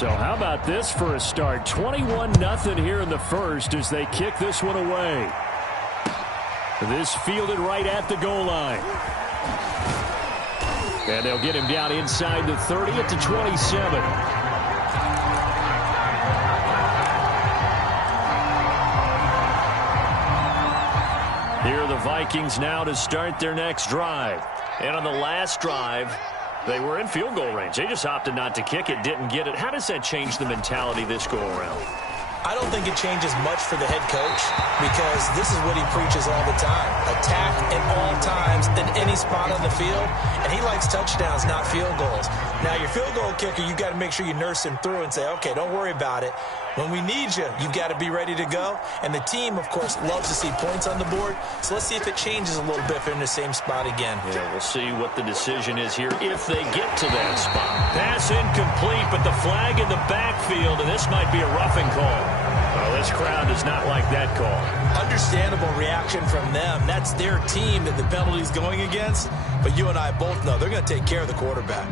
So how about this for a start? 21-0 here in the first as they kick this one away. This fielded right at the goal line. And they'll get him down inside the 30 at the 27. Here are the Vikings now to start their next drive. And on the last drive, they were in field goal range. They just opted not to kick it, didn't get it. How does that change the mentality this go around? I don't think it changes much for the head coach because this is what he preaches all the time. Attack at all times in any spot on the field, and he likes touchdowns, not field goals. Now, your field goal kicker, you got to make sure you nurse him through and say, okay, don't worry about it. When we need you, you've got to be ready to go. And the team, of course, loves to see points on the board. So let's see if it changes a little bit if they're in the same spot again. Yeah, we'll see what the decision is here if they get to that spot. Pass incomplete, but the flag in the backfield, and this might be a roughing call. Well, this crowd does not like that call. Understandable reaction from them. That's their team that the penalty's going against. But you and I both know they're going to take care of the quarterback.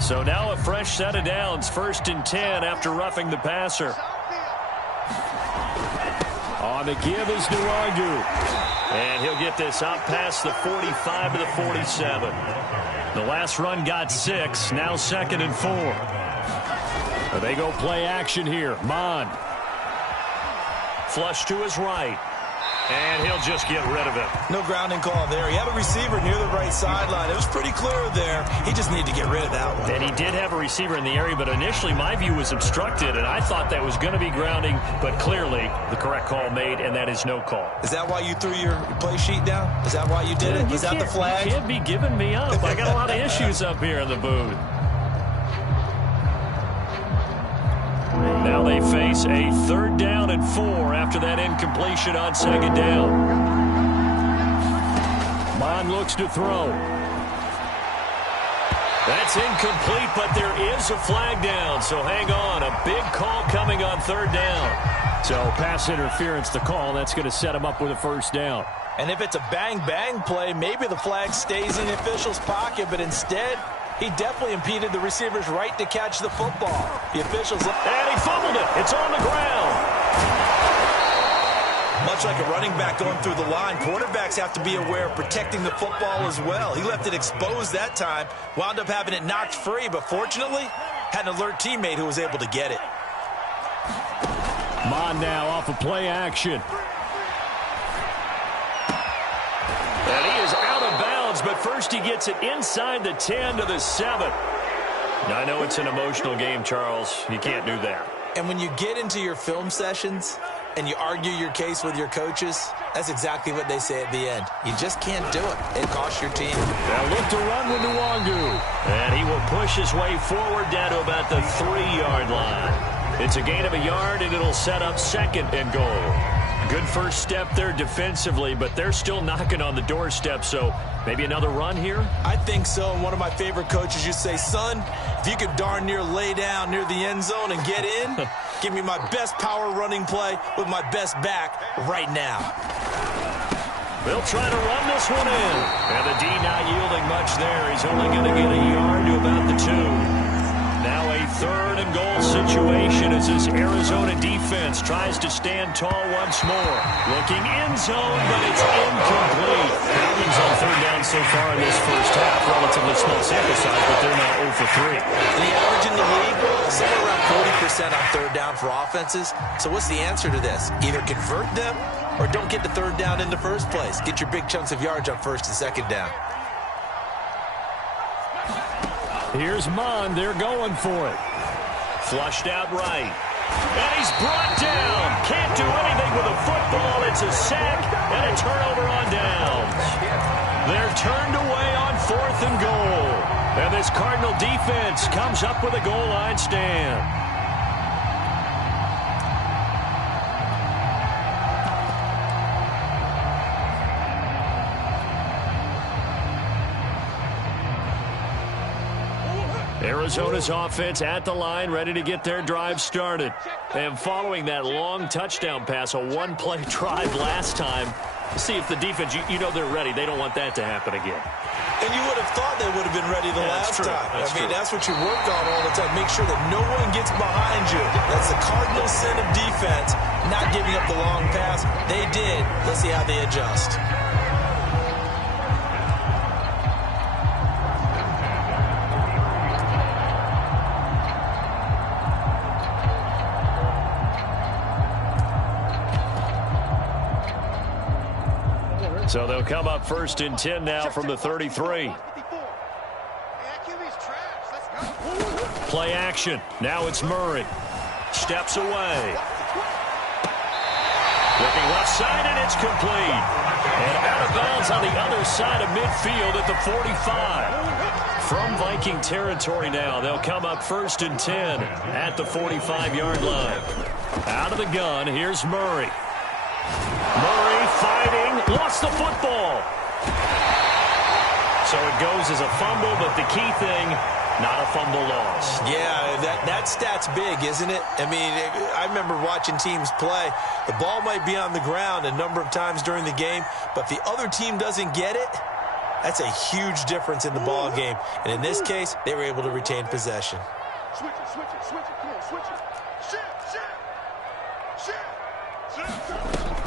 So now a fresh set of downs, 1st and 10 after roughing the passer. On the give is Nwangu. And he'll get this out past the 45 to the 47. The last run got 6, now 2nd and 4. They go play action here. Mond. Flush to his right. And he'll just get rid of it. No grounding call there. He had a receiver near the right sideline. It was pretty clear there. He just needed to get rid of that one. And he did have a receiver in the area, but initially my view was obstructed, and I thought that was going to be grounding, but clearly the correct call made, and that is no call. Is that why you threw your play sheet down? Is that why you did it? Is that the flag? You can't be giving me up. I got a lot of issues up here in the booth. Now they face a 3rd down and 4 after that incompletion on 2nd down. Mond looks to throw. That's incomplete, but there is a flag down, so hang on. A big call coming on 3rd down. So pass interference, the call. That's going to set him up with a 1st down. And if it's a bang-bang play, maybe the flag stays in the official's pocket, but instead he definitely impeded the receiver's right to catch the football. The officials... And he fumbled it. It's on the ground. Much like a running back going through the line, quarterbacks have to be aware of protecting the football as well. He left it exposed that time, wound up having it knocked free, but fortunately had an alert teammate who was able to get it. Mond now off of play action. And he is out of bounds, but first he gets it inside the 10 to the 7. I know it's an emotional game, Charles. You can't do that. And when you get into your film sessions and you argue your case with your coaches, that's exactly what they say at the end. You just can't do it. It costs your team. Now look to run with Nwangu. And he will push his way forward down to about the 3-yard line. It's a gain of a yard, and it'll set up 2nd and goal. Good first step there defensively, but they're still knocking on the doorstep, so maybe another run here? I think so. And one of my favorite coaches used to say, son, if you could darn near lay down near the end zone and get in, give me my best power running play with my best back right now. They'll try to run this one in. And the D not yielding much there. He's only going to get a yard to about the 2. Now a 3rd and goal situation as this Arizona defense tries to stand tall once more. Looking end zone, but it's incomplete. Falcons on 3rd down so far in this first half. Relatively small sample size, but they're now 0 for 3. The average in the league, somewhere around 40% on 3rd down for offenses. So what's the answer to this? Either convert them or don't get the 3rd down in the first place. Get your big chunks of yards on 1st and 2nd down. Here's Mond. They're going for it. Flushed out right. And he's brought down. Can't do anything with a football. It's a sack and a turnover on downs. They're turned away on 4th and goal. And this Cardinal defense comes up with a goal line stand. Arizona's offense at the line, ready to get their drive started. And following that long touchdown pass, a one-play drive last time, See if the defense, you know they're ready. They don't want that to happen again. And you would have thought they would have been ready the last time. That's what you work on all the time. Make sure that no one gets behind you. That's the cardinal sin of defense, not giving up the long pass. They did. Let's see how they adjust. So they'll come up 1st and 10 now from the 33. Play action. Now it's Murray. Steps away. Looking left side, and it's complete. And out of bounds on the other side of midfield at the 45. From Viking territory now, they'll come up 1st and 10 at the 45-yard line. Out of the gun, here's Murray. Murray fighting, lost the football. So it goes as a fumble, but the key thing, not a fumble loss. Yeah, that stat's big, isn't it? I remember watching teams play. The ball might be on the ground a number of times during the game, but if the other team doesn't get it, that's a huge difference in the ball game. And in this case, they were able to retain possession. Switch it, come on, switch it. Shift.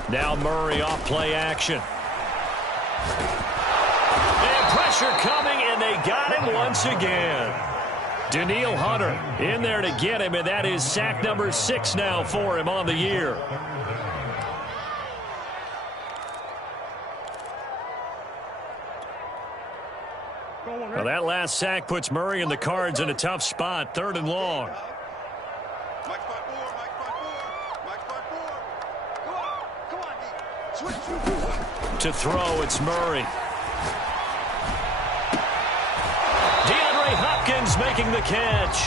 Now Murray off play action. And pressure coming, and they got him once again. Danielle Hunter in there to get him, and that is sack number 6 now for him on the year. Well, that last sack puts Murray and the Cards in a tough spot, 3rd and long. To throw, it's Murray. DeAndre Hopkins making the catch.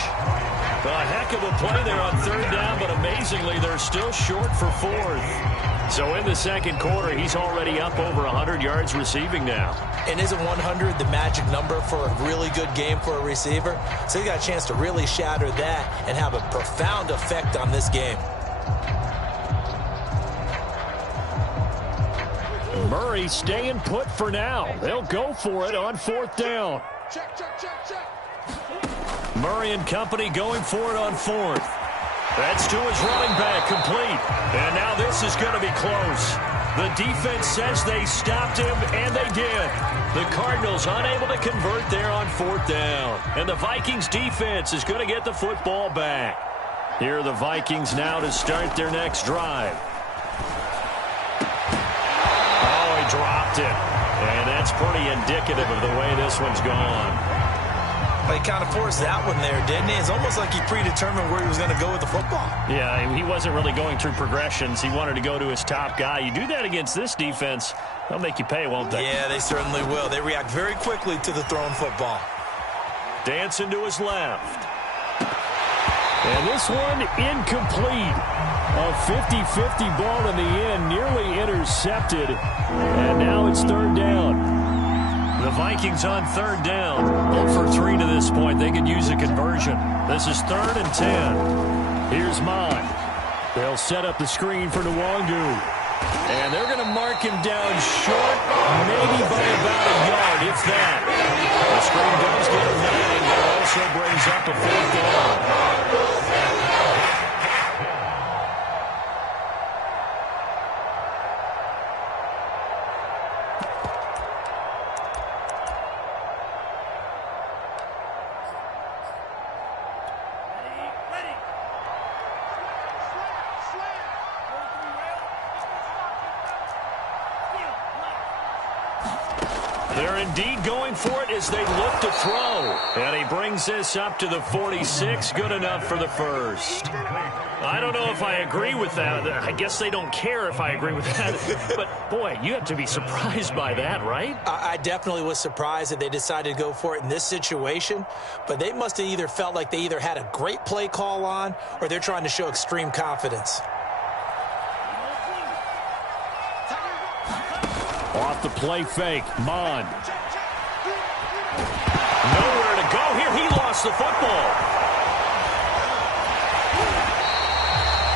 A heck of a play there on 3rd down, but amazingly, they're still short for 4th. So in the second quarter, he's already up over 100 yards receiving now. And isn't 100 the magic number for a really good game for a receiver? So he got a chance to really shatter that and have a profound effect on this game. Murray staying put for now. They'll go for it on 4th down. Check. Murray and company going for it on 4th. That's to his running back, complete. And now this is going to be close. The defense says they stopped him, and they did. The Cardinals unable to convert there on 4th down. And the Vikings defense is going to get the football back. Here are the Vikings now to start their next drive. Oh, he dropped it. And that's pretty indicative of the way this one's gone. He kind of forced that one there, didn't he? It's almost like he predetermined where he was going to go with the football. Yeah, he wasn't really going through progressions. He wanted to go to his top guy. You do that against this defense, they'll make you pay, won't they? Yeah, they certainly will. They react very quickly to the thrown football. Dancing to his left. And this one incomplete. A 50-50 ball in the end, nearly intercepted. And now it's 3rd down. The Vikings on 3rd down. 0 for 3 to this point. They could use a conversion. This is 3rd and 10. Here's Mon. They'll set up the screen for Nwangu. And they're going to mark him down short, maybe by about a yard, if that. The screen does get a 9, but it also brings up a 4th down. They're indeed going for it as they look to throw. And he brings this up to the 46. Good enough for the first. I don't know if I agree with that. I guess they don't care if I agree with that. But, boy, you have to be surprised by that, right? I definitely was surprised that they decided to go for it in this situation. But they must have either felt like they either had a great play call on or they're trying to show extreme confidence. Off the play fake, Mon. Nowhere to go here. He lost the football.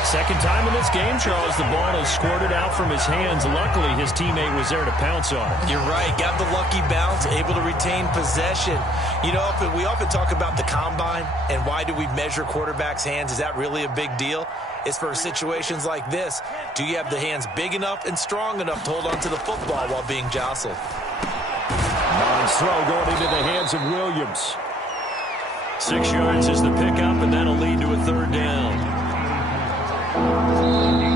Second time in this game, Charles, the ball has squirted out from his hands. Luckily, his teammate was there to pounce on it. You're right. Got the lucky bounce, able to retain possession. You know, we often talk about the combine and why do we measure quarterbacks' hands. Is that really a big deal? It's for situations like this. Do you have the hands big enough and strong enough to hold on to the football while being jostled? Bond's throw going into the hands of Williams. 6 yards is the pickup, and that'll lead to a third down.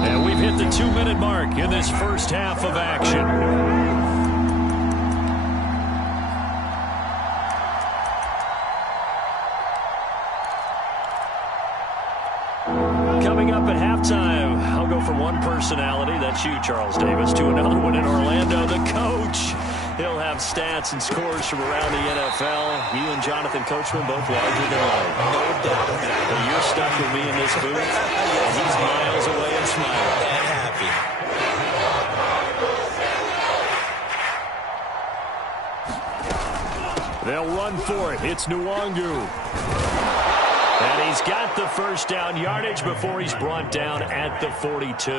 And we've hit the 2-minute mark in this first half of action. Coming up at halftime, I'll go from one personality, that's you, Charles Davis, to another one in Orlando, the coach. He'll have stats and scores from around the NFL. You and Jonathan Coachman both larger than life. No doubt about it. But you're stuck with me in this booth, and he's miles away and smiling. And happy. They'll run for it. It's Nwangu. And he's got the first down yardage before he's brought down at the 42.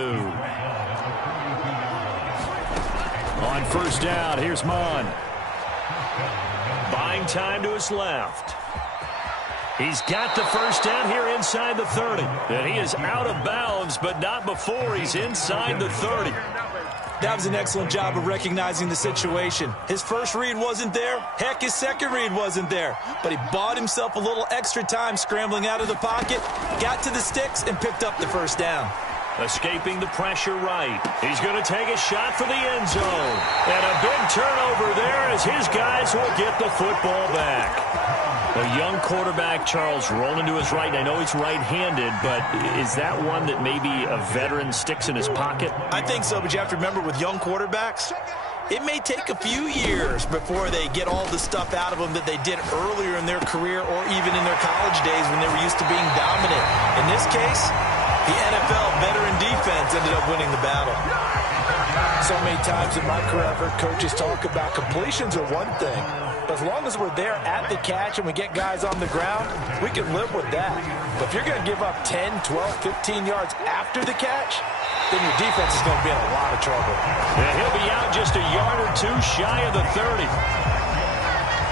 On first down, here's Mon. Buying time to his left. He's got the first down here inside the 30. And he is out of bounds, but not before he's inside the 30. That was an excellent job of recognizing the situation. His first read wasn't there. Heck, his second read wasn't there. But he bought himself a little extra time scrambling out of the pocket, got to the sticks, and picked up the first down. Escaping the pressure right. He's going to take a shot for the end zone. And a big turnover there as his guys will get the football back. A young quarterback, Charles, rolling to his right. I know he's right-handed, but is that one that maybe a veteran sticks in his pocket? I think so, but you have to remember with young quarterbacks, it may take a few years before they get all the stuff out of them that they did earlier in their career or even in their college days when they were used to being dominant. In this case, the NFL veteran defense ended up winning the battle. So many times in my career, I've heard coaches talk about completions are one thing. But as long as we're there at the catch and we get guys on the ground, we can live with that. But if you're going to give up 10, 12, 15 yards after the catch, then your defense is going to be in a lot of trouble. And he'll be out just a yard or two shy of the 30.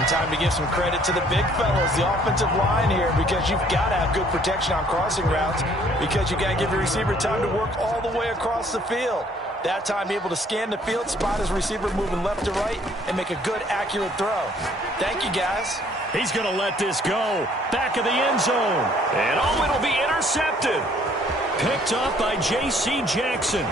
And time to give some credit to the big fellas, the offensive line here, because you've got to have good protection on crossing routes because you've got to give your receiver time to work all the way across the field. That time, be able to scan the field, spot his receiver moving left to right, and make a good, accurate throw. Thank you, guys. He's going to let this go. Back of the end zone. And oh, it'll be intercepted. Picked up by J.C. Jackson.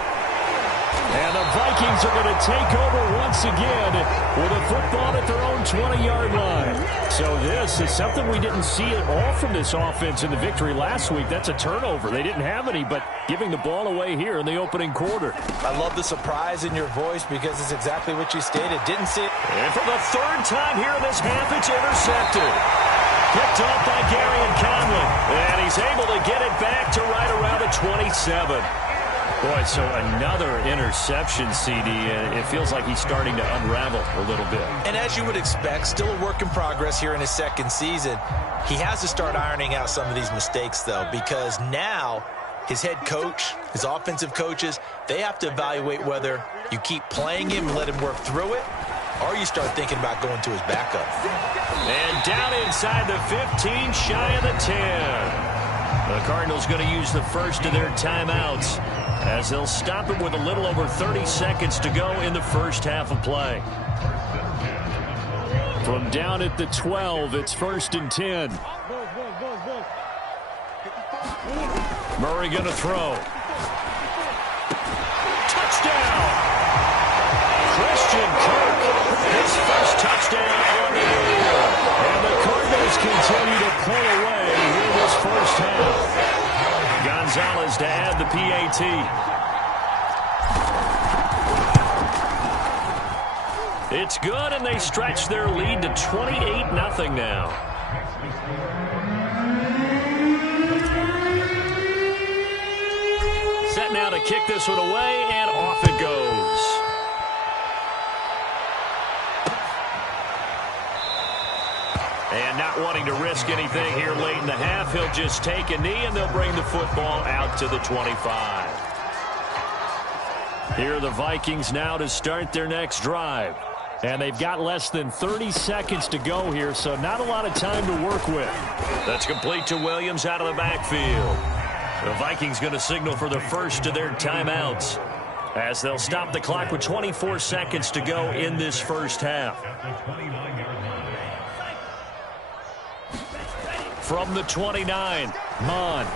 And the Vikings are going to take over once again with a football at their own 20-yard line. So this is something we didn't see at all from this offense in the victory last week. That's a turnover. They didn't have any, but giving the ball away here in the opening quarter. I love the surprise in your voice because it's exactly what you stated. Didn't see it. And for the third time here in this half, it's intercepted. Picked up by Garion Conley. And he's able to get it back to right around the 27. Boy, so another interception, CD. It feels like he's starting to unravel a little bit. And as you would expect, still a work in progress here in his second season. He has to start ironing out some of these mistakes, though, because now his head coach, his offensive coaches, they have to evaluate whether you keep playing him and let him work through it, or you start thinking about going to his backup. And down inside the 15, shy of the 10. The Cardinals going to use the first of their timeouts as they'll stop it with a little over 30 seconds to go in the first half of play. From down at the 12, it's 1st and 10. Murray going to throw. Touchdown! Christian Kirk, his first touchdown on the year. And the Cardinals continue to pull away in this first half. Gonzalez to add the PAT. It's good, and they stretch their lead to 28-0 now. Set now to kick this one away, and off it goes. And not wanting to risk anything here late in the half, he'll just take a knee, and they'll bring the football out to the 25. Here are the Vikings now to start their next drive. And they've got less than 30 seconds to go here, so not a lot of time to work with. That's complete to Williams out of the backfield. The Vikings going to signal for the first of their timeouts as they'll stop the clock with 24 seconds to go in this first half. From the 29, Mon.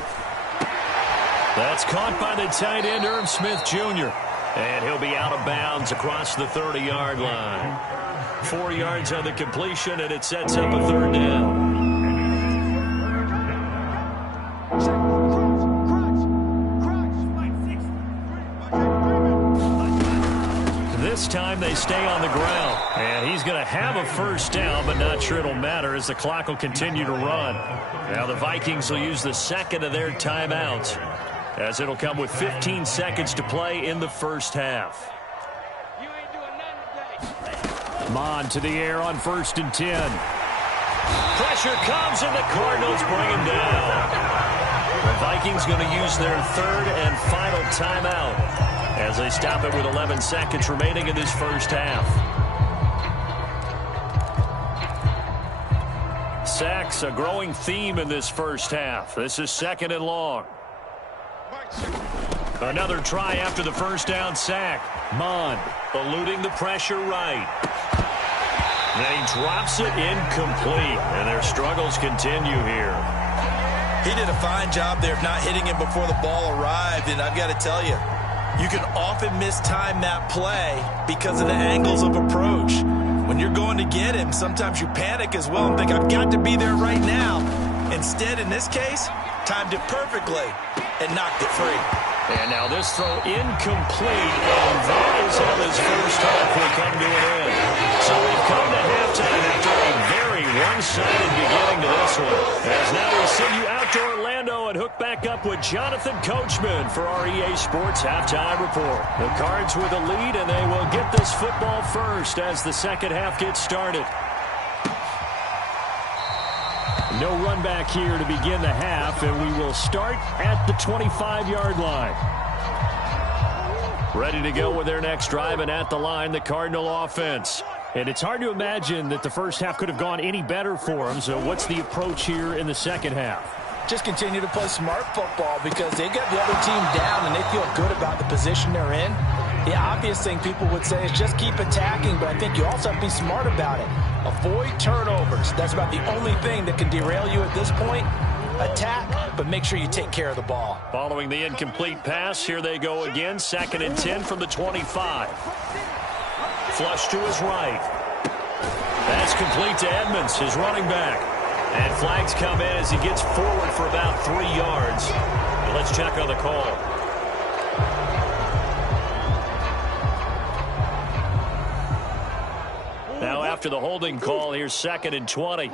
That's caught by the tight end, Irv Smith Jr., and he'll be out of bounds across the 30-yard line. 4 yards on the completion, and it sets up a third down. This time they stay on the ground, and he's going to have a first down, but not sure it'll matter as the clock will continue to run. Now the Vikings will use the second of their timeouts, as it'll come with 15 seconds to play in the first half. Mon to the air on 1st and 10. Pressure comes, and the Cardinals bring him down. The Vikings going to use their third and final timeout as they stop it with 11 seconds remaining in this first half. Sacks, a growing theme in this first half. This is 2nd and long. Another try after the first down sack. Mon eluding the pressure right. Then he drops it incomplete, and their struggles continue here. He did a fine job there of not hitting him before the ball arrived, and I've got to tell you, you can often mistime that play because of the angles of approach. When you're going to get him, sometimes you panic as well and think, I've got to be there right now. Instead, in this case, timed it perfectly and knocked it free. And now this throw incomplete, and that is how this first half will come to an end. So we've come to halftime after a very one-sided beginning to this one. As now we send you out to Orlando and hook back up with Jonathan Coachman for our EA Sports Halftime Report. The Cards with a lead, and they will get this football first as the second half gets started. No run back here to begin the half, and we will start at the 25-yard line. Ready to go with their next drive, and at the line, the Cardinal offense. And it's hard to imagine that the first half could have gone any better for them, so what's the approach here in the second half? Just continue to play smart football because they got the other team down and they feel good about the position they're in. The obvious thing people would say is just keep attacking, but I think you also have to be smart about it. Avoid turnovers. That's about the only thing that can derail you at this point. Attack, but make sure you take care of the ball. Following the incomplete pass, here they go again. 2nd and 10 from the 25. Flush to his right. That's complete to Edmonds, his running back. And flags come in as he gets forward for about 3 yards. But let's check on the call. Now after the holding call, here's 2nd and 20.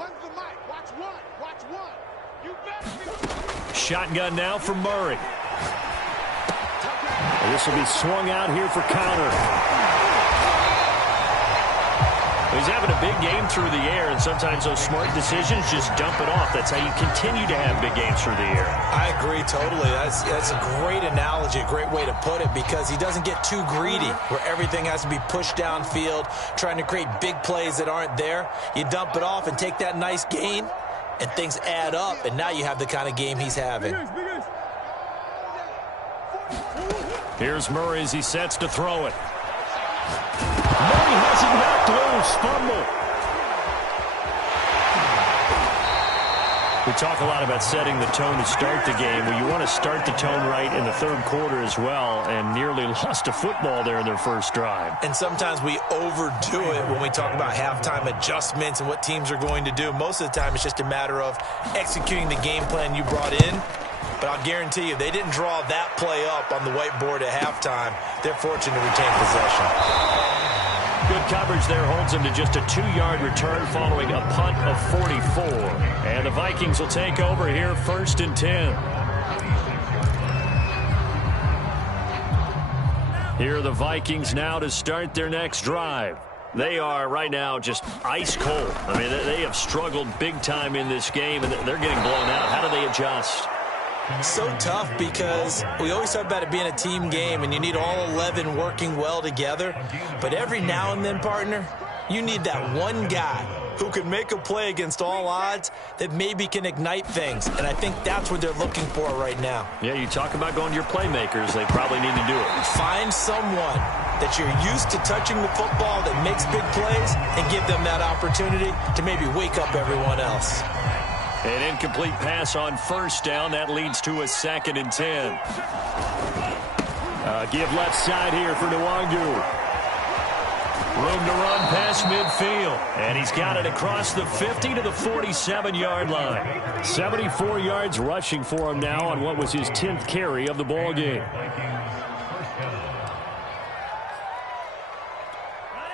Shotgun now for Murray. And this will be swung out here for counter. He's having a big game through the air, and sometimes those smart decisions just dump it off. That's how you continue to have big games through the air. I agree totally. That's a great analogy, a great way to put it, because he doesn't get too greedy where everything has to be pushed downfield, trying to create big plays that aren't there. You dump it off and take that nice gain, and things add up, and now you have the kind of game he's having. Here's Murray as he sets to throw it. Murray has it knocked loose. Fumble. We talk a lot about setting the tone to start the game. Well, you want to start the tone right in the third quarter as well, and nearly lost a football there in their first drive. And sometimes we overdo it when we talk about halftime adjustments and what teams are going to do. Most of the time, it's just a matter of executing the game plan you brought in. But I'll guarantee you, they didn't draw that play up on the whiteboard at halftime. They're fortunate to retain possession. Good coverage there holds him to just a 2-yard return following a punt of 44. And the Vikings will take over here 1st and 10. Here are the Vikings now to start their next drive. They are right now just ice cold. I mean, they have struggled big time in this game, and they're getting blown out. How do they adjust? So tough because we always talk about it being a team game, and you need all 11 working well together. But every now and then, partner, you need that one guy who can make a play against all odds that maybe can ignite things. And I think that's what they're looking for right now. Yeah, you talk about going to your playmakers. They probably need to do it. Find someone that you're used to touching the football that makes big plays and give them that opportunity to maybe wake up everyone else. An incomplete pass on first down. That leads to a 2nd and 10. Give left side here for Nwangu. Room to run past midfield. And he's got it across the 50 to the 47-yard line. 74 yards rushing for him now on what was his 10th carry of the ball game.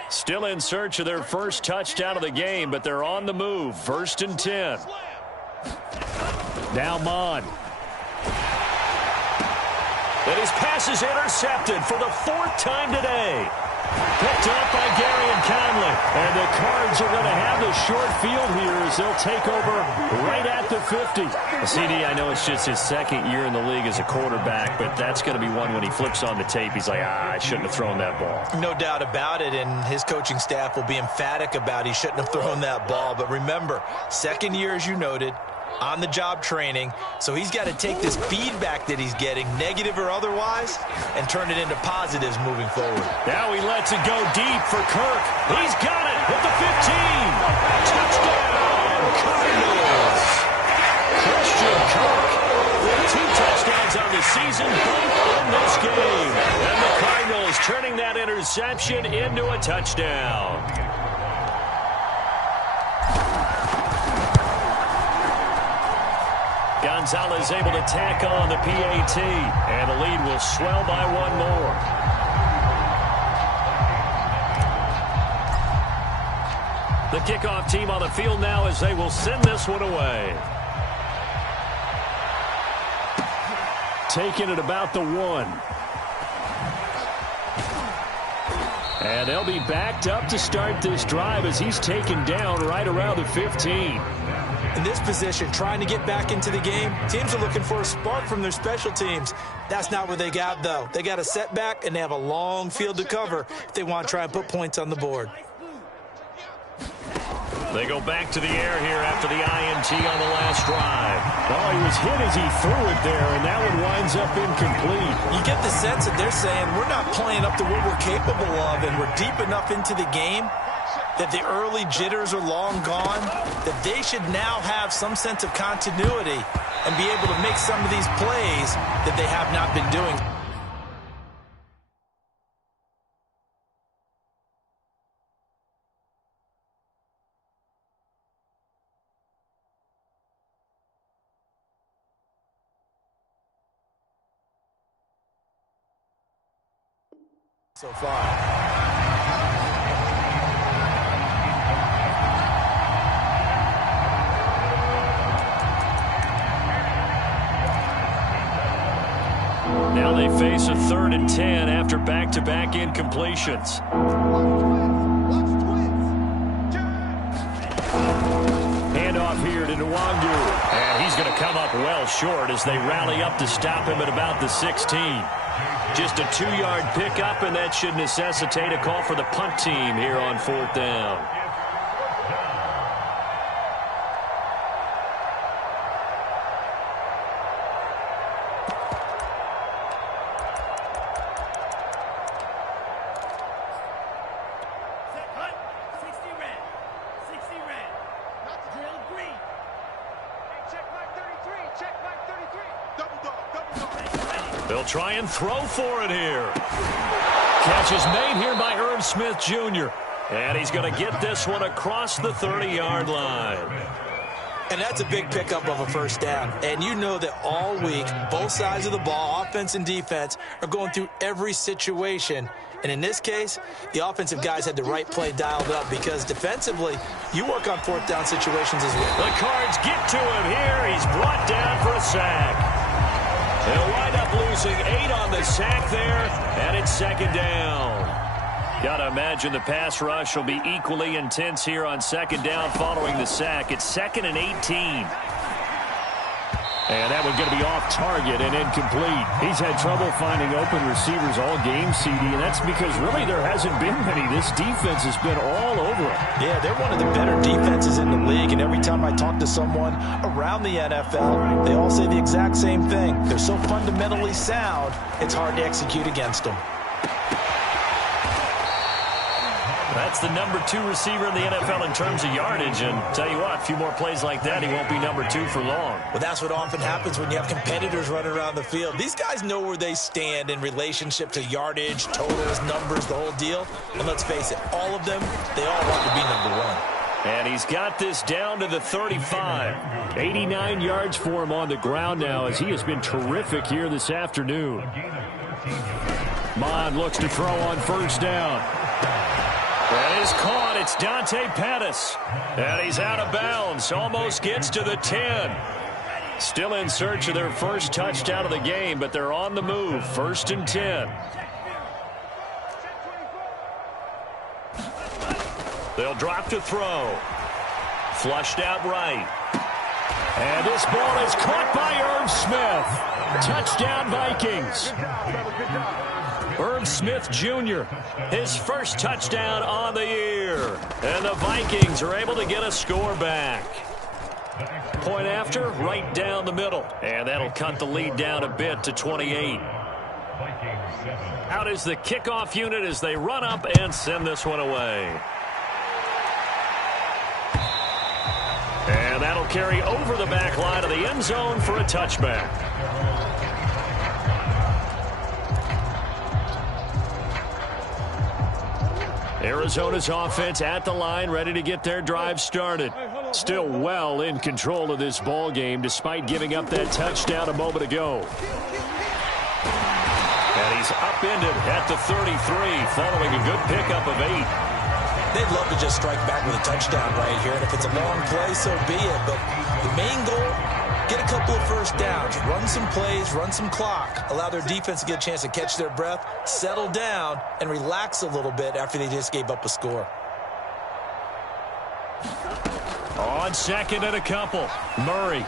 Still in search of their first touchdown of the game, but they're on the move. 1st and 10. Now Mond. And his pass is intercepted for the 4th time today. Picked up by Garyon Conley. And the Cards are going to have the short field here as they'll take over right at the 50. CD, I know it's just his 2nd year in the league as a quarterback, but that's going to be one when he flips on the tape. He's like, I shouldn't have thrown that ball. No doubt about it, and his coaching staff will be emphatic about he shouldn't have thrown that ball. But remember, 2nd year, as you noted, on-the-job training, so he's got to take this feedback that he's getting, negative or otherwise, and turn it into positives moving forward. Now he lets it go deep for Kirk. He's got it at the 15. Touchdown, Cardinals. Christian Kirk with 2 touchdowns on the season, both in this game. And the Cardinals turning that interception into a touchdown. Gonzalez able to tack on the PAT, and the lead will swell by 1 more. The kickoff team on the field now as they will send this one away. Taking it about the 1. And they'll be backed up to start this drive as he's taken down right around the 15. In this position, trying to get back into the game, teams are looking for a spark from their special teams. That's not what they got, though. They got a setback, and they have a long field to cover if they want to try and put points on the board. They go back to the air here after the INT on the last drive. Oh, he was hit as he threw it there, and that one winds up incomplete. You get the sense that they're saying we're not playing up to what we're capable of, and we're deep enough into the game that the early jitters are long gone, that they should now have some sense of continuity and be able to make some of these plays that they have not been doing. So far. Now they face a 3rd and 10 after back-to-back incompletions. Handoff here to Nwangu. And he's going to come up well short as they rally up to stop him at about the 16. Just a 2-yard pickup, and that should necessitate a call for the punt team here on 4th down. They'll try and throw for it here. Catch is made here by Irv Smith Jr. And he's going to get this one across the 30-yard line. And that's a big pickup of a 1st down. And you know that all week, both sides of the ball, offense and defense, are going through every situation. And in this case, the offensive guys had the right play dialed up because defensively, you work on 4th down situations as well. The Cards get to him here. He's brought down for a sack. They'll wind up losing 8 on the sack there, and it's 2nd down. Got to imagine the pass rush will be equally intense here on second down following the sack. It's 2nd and 18. And that one going to be off target and incomplete. He's had trouble finding open receivers all game, CD, and that's because really there hasn't been many. This defense has been all over it. Yeah, they're one of the better defenses in the league, and every time I talk to someone around the NFL, they all say the exact same thing. They're so fundamentally sound, it's hard to execute against them. That's the number 2 receiver in the NFL in terms of yardage. And tell you what, a few more plays like that, he won't be number 2 for long. Well, that's what often happens when you have competitors running around the field. These guys know where they stand in relationship to yardage, totals, numbers, the whole deal. And let's face it, all of them, they all want to be number 1. And he's got this down to the 35. 89 yards for him on the ground now as he has been terrific here this afternoon. Mond looks to throw on first down. That is caught. It's Dante Pettis. And he's out of bounds. Almost gets to the 10. Still in search of their first touchdown of the game, but they're on the move. 1st and 10. They'll drop to throw. Flushed out right. And this ball is caught by Irv Smith. Touchdown, Vikings. Irv Smith Jr., his first touchdown on the year. And the Vikings are able to get a score back. Point after, right down the middle. And that'll cut the lead down a bit to 28. Out is the kickoff unit as they run up and send this one away. And that'll carry over the back line of the end zone for a touchback. Arizona's offense at the line, ready to get their drive started. Still well in control of this ball game, despite giving up that touchdown a moment ago. And he's upended at the 33, following a good pickup of 8. They'd love to just strike back with a touchdown right here, and if it's a long play, so be it. But the main goal, get a couple of first downs, run some plays, run some clock, allow their defense to get a chance to catch their breath, settle down, and relax a little bit after they just gave up a score. On 2nd and a couple, Murray.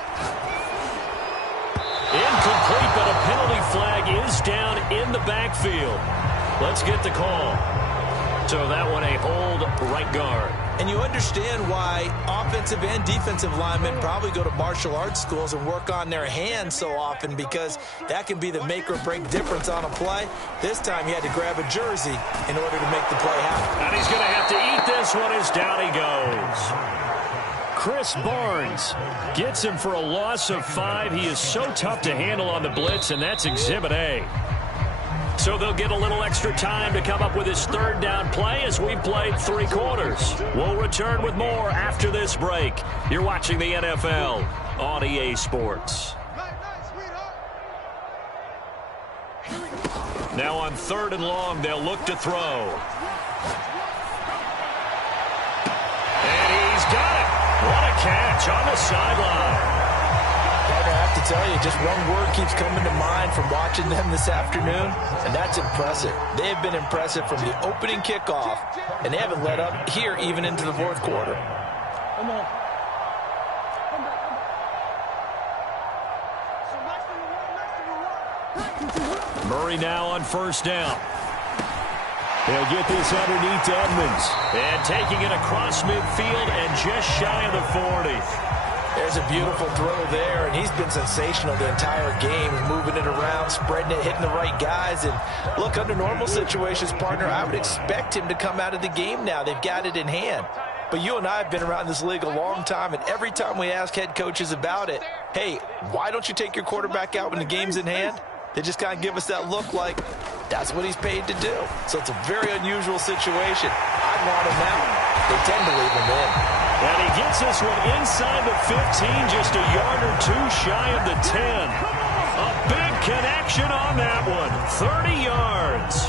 Incomplete, but a penalty flag is down in the backfield. Let's get the call. So that one a hold, right guard. And you understand why offensive and defensive linemen probably go to martial arts schools and work on their hands so often, because that can be the make or break difference on a play. This time he had to grab a jersey in order to make the play happen. And he's going to have to eat this one as down he goes. Chris Barnes gets him for a loss of 5. He is so tough to handle on the blitz, and that's Exhibit A. So they'll get a little extra time to come up with his 3rd down play as we've played 3 quarters. We'll return with more after this break. You're watching the NFL on EA Sports. Now on 3rd and long, they'll look to throw. And he's got it. What a catch on the sideline. I have to tell you, just one word keeps coming to mind from watching them this afternoon, and that's impressive. They have been impressive from the opening kickoff, and they haven't let up here even into the 4th quarter. Come on. Murray now on 1st down. They'll get this underneath to Edmonds. And taking it across midfield and just shy of the 40. There's a beautiful throw there, and he's been sensational the entire game, moving it around, spreading it, hitting the right guys. And look, under normal situations, partner, I would expect him to come out of the game now. They've got it in hand. But you and I have been around this league a long time, and every time we ask head coaches about it, hey, why don't you take your quarterback out when the game's in hand? They just kind of give us that look like that's what he's paid to do. So it's a very unusual situation. I'd want him out. They tend to leave him in. And he gets this one inside the 15, just a yard or 2 shy of the 10. A big connection on that one, 30 yards.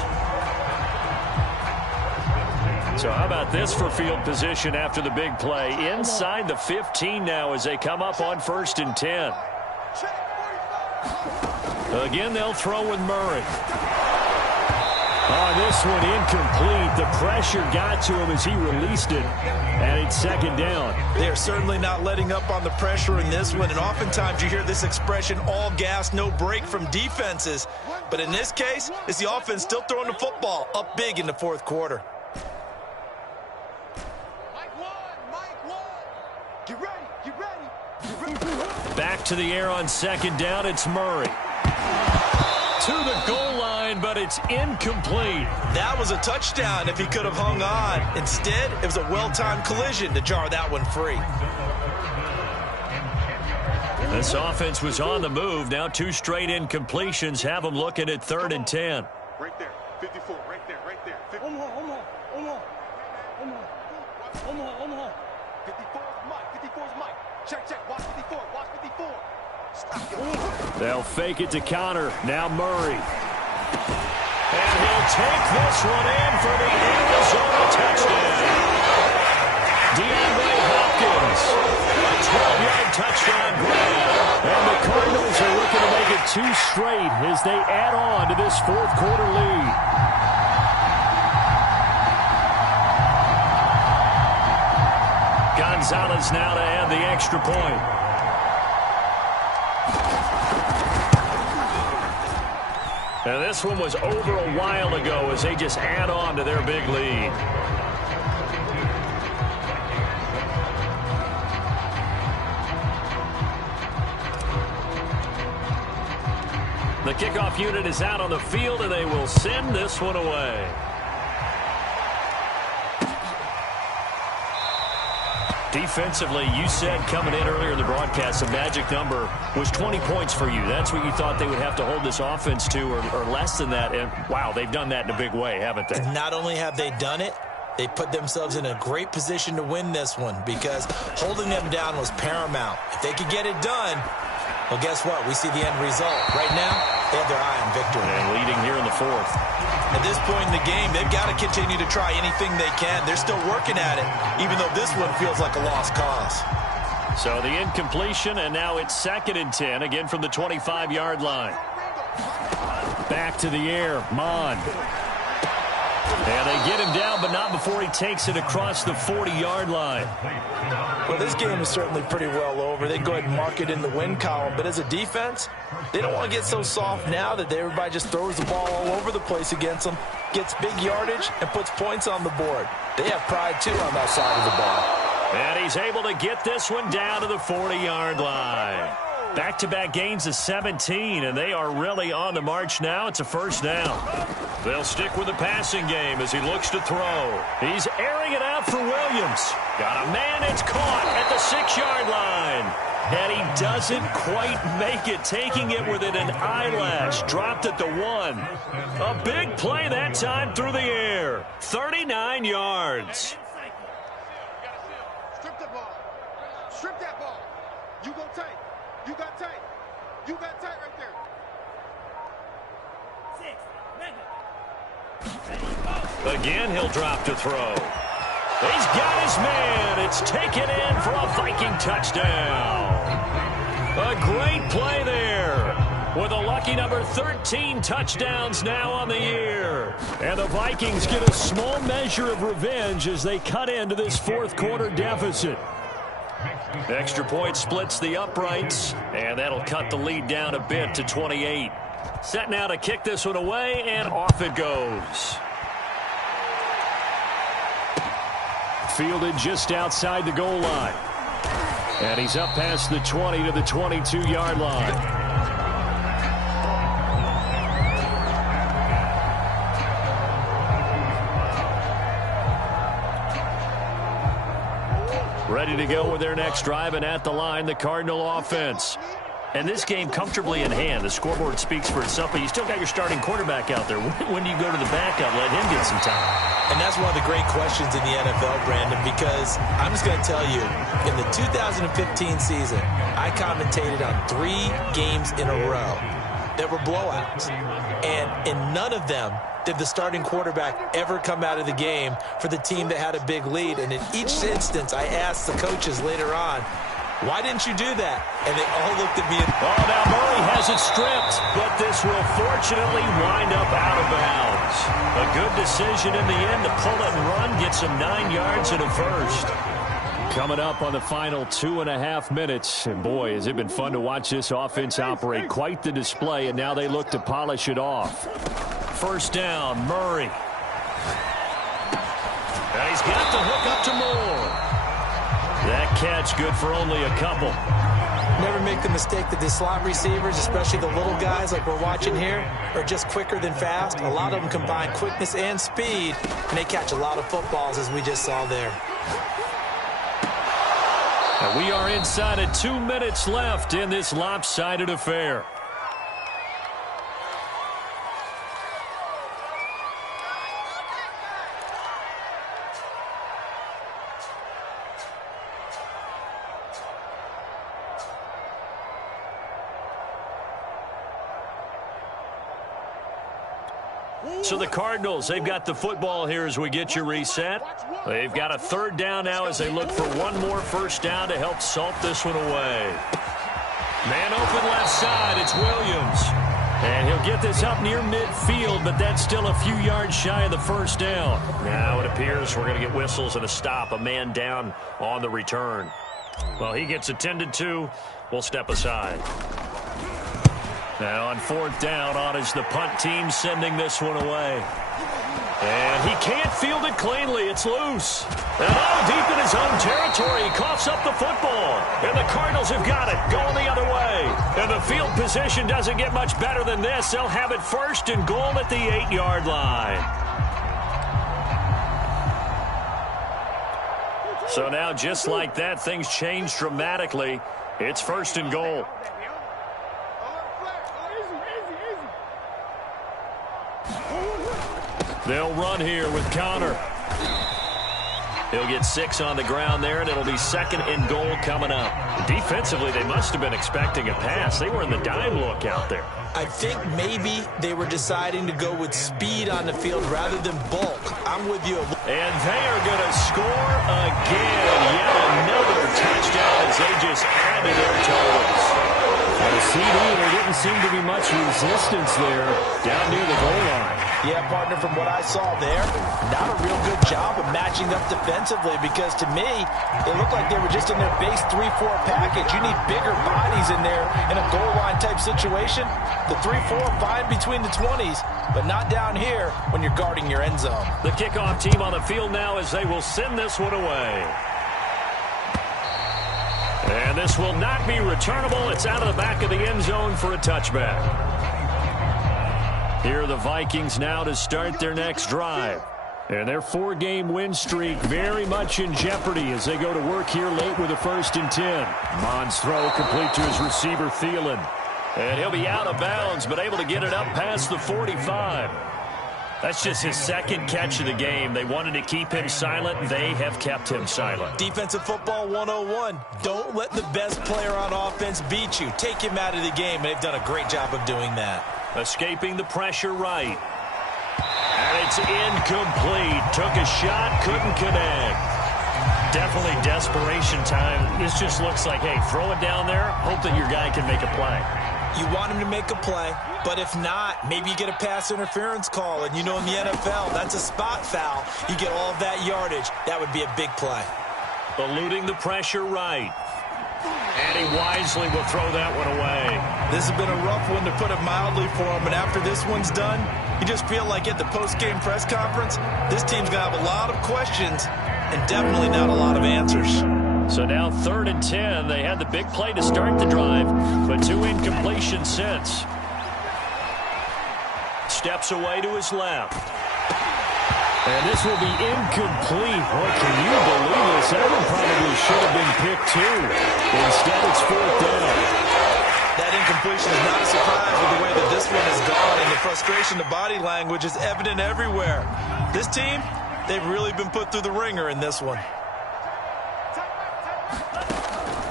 So how about this for field position after the big play? Inside the 15 now as they come up on 1st and 10. Again, they'll throw with Murray. Oh, this one incomplete. The pressure got to him as he released it, and it's second down. They are certainly not letting up on the pressure in this one, and oftentimes you hear this expression, all gas, no break from defenses. But in this case, it's the offense still throwing the football up big in the fourth quarter. Get ready, get ready, get ready. Back to the air on second down, it's Murray. To the goal line, but it's incomplete. That was a touchdown if he could have hung on. Instead, it was a well-timed collision to jar that one free. This offense was on the move. Now 2 straight incompletions have them looking at 3rd and 10. Right there, 54, right there, right there. 54 is Mike. Check, watch 54, watch 54. They'll fake it to Connor. Now Murray. And he'll take this one in for the Arizona touchdown. DeAndre Hopkins. A 12-yard touchdown grab. And the Cardinals are looking to make it 2 straight as they add on to this fourth quarter lead. Gonzalez now to add the extra point. And this one was over a while ago as they just add on to their big lead. The kickoff unit is out on the field, and they will send this one away. Defensively, you said coming in earlier in the broadcast, the magic number was 20 points for you. That's what you thought they would have to hold this offense to, or less than that. And, wow, they've done that in a big way, haven't they? Not only have they done it, they put themselves in a great position to win this one because holding them down was paramount. If they could get it done, well, guess what? We see the end result. Right now, they have their eye on victory. And leading here in the fourth. At this point in the game, they've got to continue to try anything they can. They're still working at it, even though this one feels like a lost cause. So the incompletion, and now it's 2nd and 10, again from the 25-yard line. Back to the air, Mond. And they get him down, but not before he takes it across the 40-yard line. Well, this game is certainly pretty well over. They go ahead and mark it in the win column. But as a defense, they don't want to get so soft now that everybody just throws the ball all over the place against them, gets big yardage, and puts points on the board. They have pride, too, on that side of the ball. And he's able to get this one down to the 40-yard line. Back-to-back gains of 17, and they are really on the march now. It's a first down. They'll stick with the passing game as he looks to throw. He's airing it out for Williams. Got a man, it's caught at the 6-yard line. And he doesn't quite make it, taking it within an eyelash. Dropped at the 1. A big play that time through the air. 39 yards. Strip that ball. Strip that ball. You go tight. You got tight. You got tight right there. Again, he'll drop to throw. He's got his man. It's taken in for a Viking touchdown. A great play there with a lucky number 13 touchdowns now on the year. And the Vikings get a small measure of revenge as they cut into this fourth quarter deficit. The extra point splits the uprights, and that'll cut the lead down a bit to 28. Set now to kick this one away, and off it goes. Fielded just outside the goal line. And he's up past the 20 to the 22-yard line. Ready to go with their next drive, and at the line, the Cardinal offense. And this game comfortably in hand. The scoreboard speaks for itself, but you still got your starting quarterback out there. When do you go to the backup, let him get some time? And that's one of the great questions in the NFL, Brandon, because I'm just going to tell you, in the 2015 season, I commentated on 3 games in a row that were blowouts. And in none of them did the starting quarterback ever come out of the game for the team that had a big lead. And in each instance, I asked the coaches later on, Why didn't you do that? And they all looked at me. Oh, now Murray has it stripped, but this will fortunately wind up out of bounds. A good decision in the end to pull it and run, get some 9 yards and a first. Coming up on the final 2.5 minutes. And boy, has it been fun to watch this offense operate. Quite the display, and now they look to polish it off. First down, Murray. And he's got the hook up to Moore. That catch good for only a couple. Never make the mistake that the slot receivers, especially the little guys like we're watching here, are just quicker than fast. A lot of them combine quickness and speed, and they catch a lot of footballs, as we just saw there. And we are inside of 2 minutes left in this lopsided affair. So the Cardinals, they've got the football here as we get you reset. They've got a third down now as they look for one more first down to help salt this one away. Man open left side, it's Williams. And he'll get this up near midfield, but that's still a few yards shy of the first down. Now it appears we're going to get whistles and a stop, a man down on the return. Well, he gets attended to. We'll step aside. Now on fourth down, on is the punt team sending this one away. And he can't field it cleanly. It's loose. And all deep in his own territory, he coughs up the football. And the Cardinals have got it, going the other way. And the field position doesn't get much better than this. They'll have it first and goal at the 8-yard line. So now, just like that, things change dramatically. It's first and goal. They'll run here with Conner. He'll get 6 on the ground there, and it'll be second and goal coming up. Defensively, they must have been expecting a pass. They were in the dime look out there. I think maybe they were deciding to go with speed on the field rather than bulk. I'm with you. And they are going to score again. Yet another touchdown as they just added their totals. On the CD, there didn't seem to be much resistance there down near the goal line. Yeah, partner, from what I saw there, not a real good job of matching up defensively because to me, it looked like they were just in their base 3-4 package. You need bigger bodies in there in a goal line type situation. The 3-4 fine between the 20s, but not down here when you're guarding your end zone. The kickoff team on the field now as they will send this one away. And this will not be returnable. It's out of the back of the end zone for a touchback. Here are the Vikings now to start their next drive. And their 4-game win streak very much in jeopardy as they go to work here late with a 1st and 10. Mond's throw complete to his receiver, Thielen. And he'll be out of bounds, but able to get it up past the 45. That's just his second catch of the game. They wanted to keep him silent. They have kept him silent. Defensive football 101. Don't let the best player on offense beat you. Take him out of the game, and they've done a great job of doing that. Escaping the pressure right. And it's incomplete. Took a shot, couldn't connect. Definitely desperation time. This just looks like, hey, throw it down there, hope that your guy can make a play. You want him to make a play, but if not, maybe you get a pass interference call, and you know in the NFL, that's a spot foul. You get all of that yardage. That would be a big play. Eluding the pressure right. And he wisely will throw that one away. This has been a rough one, to put it mildly, for him. And after this one's done, you just feel like at the post-game press conference, this team's going to have a lot of questions and definitely not a lot of answers. So now 3rd and 10. They had the big play to start the drive, but 2 incompletions since. Steps away to his left. And this will be incomplete. Boy, can you believe this? That one probably should have been picked too. Instead, it's 4th down. That incompletion is not a surprise with the way that this one has gone, and the frustration, the body language is evident everywhere. This team, they've really been put through the ringer in this one.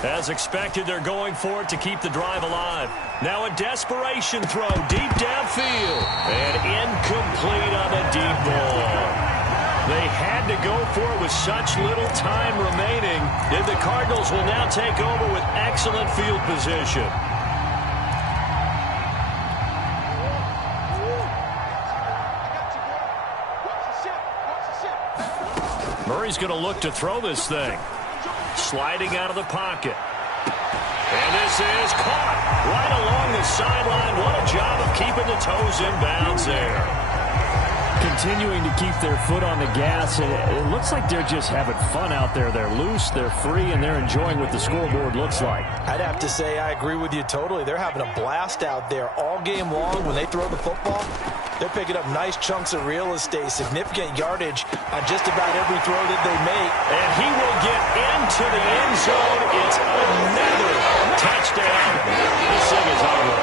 As expected, they're going for it to keep the drive alive. Now a desperation throw deep downfield. And incomplete on the deep ball. They had to go for it with such little time remaining. And the Cardinals will now take over with excellent field position. Murray's going to look to throw this thing. Sliding out of the pocket. And this is caught right along the sideline. What a job of keeping the toes in bounds there. Continuing to keep their foot on the gas. It looks like they're just having fun out there. They're loose, they're free, and they're enjoying what the scoreboard looks like. I'd have to say I agree with you totally. They're having a blast out there all game long. When they throw the football, they're picking up nice chunks of real estate, significant yardage on just about every throw that they make. And he will get into the end zone. It's another touchdown. This thing is over.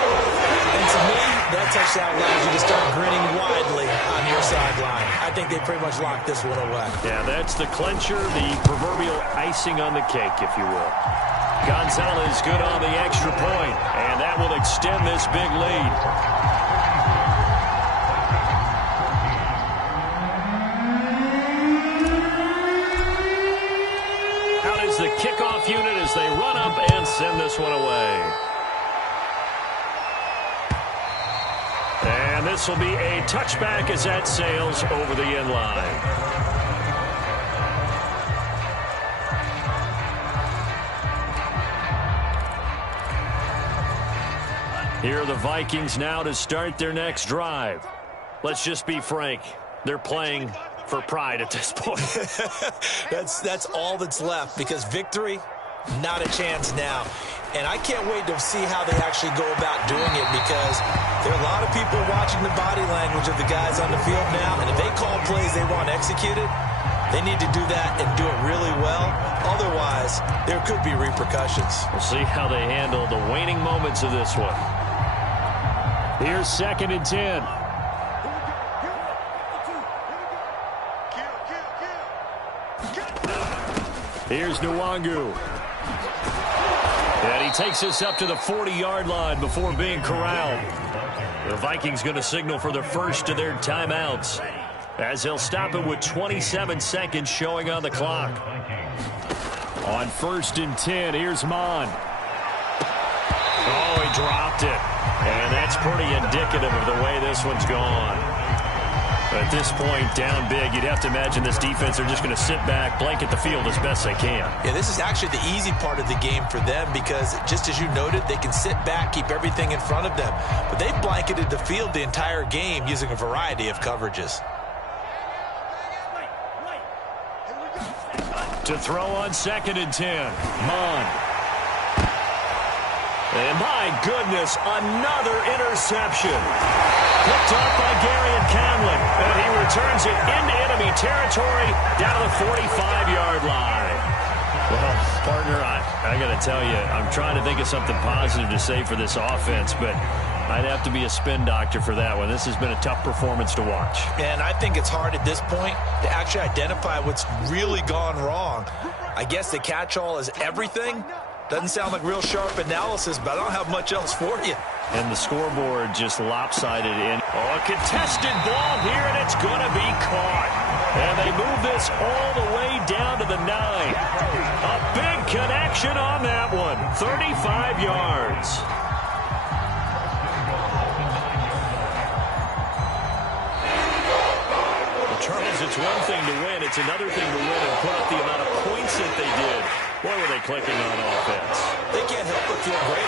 And to me, that touchdown allows you to start grinning widely on your sideline. I think they pretty much locked this one away. Yeah, that's the clincher, the proverbial icing on the cake, if you will. Gonzalez good on the extra point, and that will extend this big lead. Out is the kickoff unit as they run up and send this one away. And this will be a touchback as that sails over the end line. Here are the Vikings now to start their next drive. Let's just be frank. They're playing for pride at this point. That's all that's left, because victory, not a chance now. And I can't wait to see how they actually go about doing it, because there are a lot of people watching the body language of the guys on the field now, and if they call plays they want executed, they need to do that and do it really well. Otherwise, there could be repercussions. We'll see how they handle the waning moments of this one. Here's 2nd and 10. Here's Nwangu. And he takes us up to the 40-yard line before being corralled. The Vikings going to signal for the first of their timeouts, as they'll stop it with 27 seconds showing on the clock. On 1st and 10, here's Mon. Oh, he dropped it. And that's pretty indicative of the way this one's gone. At this point, down big, you'd have to imagine this defense are just going to sit back, blanket the field as best they can. Yeah, this is actually the easy part of the game for them, because just as you noted, they can sit back, keep everything in front of them. But they've blanketed the field the entire game using a variety of coverages. To throw on 2nd and 10, Mon. And my goodness, another interception. Picked up by Garyon Conlon, and he returns it into enemy territory down to the 45-yard line. Well, partner, I got to tell you, I'm trying to think of something positive to say for this offense, but I'd have to be a spin doctor for that one. This has been a tough performance to watch. And I think it's hard at this point to actually identify what's really gone wrong. I guess the catch-all is everything. Doesn't sound like real sharp analysis, but I don't have much else for you. And the scoreboard just lopsided in. Oh, a contested ball here, and it's going to be caught. And they move this all the way down to the 9. A big connection on that one. 35 yards. Well, Charles, it's one thing to win. It's another thing to win and put up the amount of points that they did. Boy, were they clicking on offense. They can't help but feel great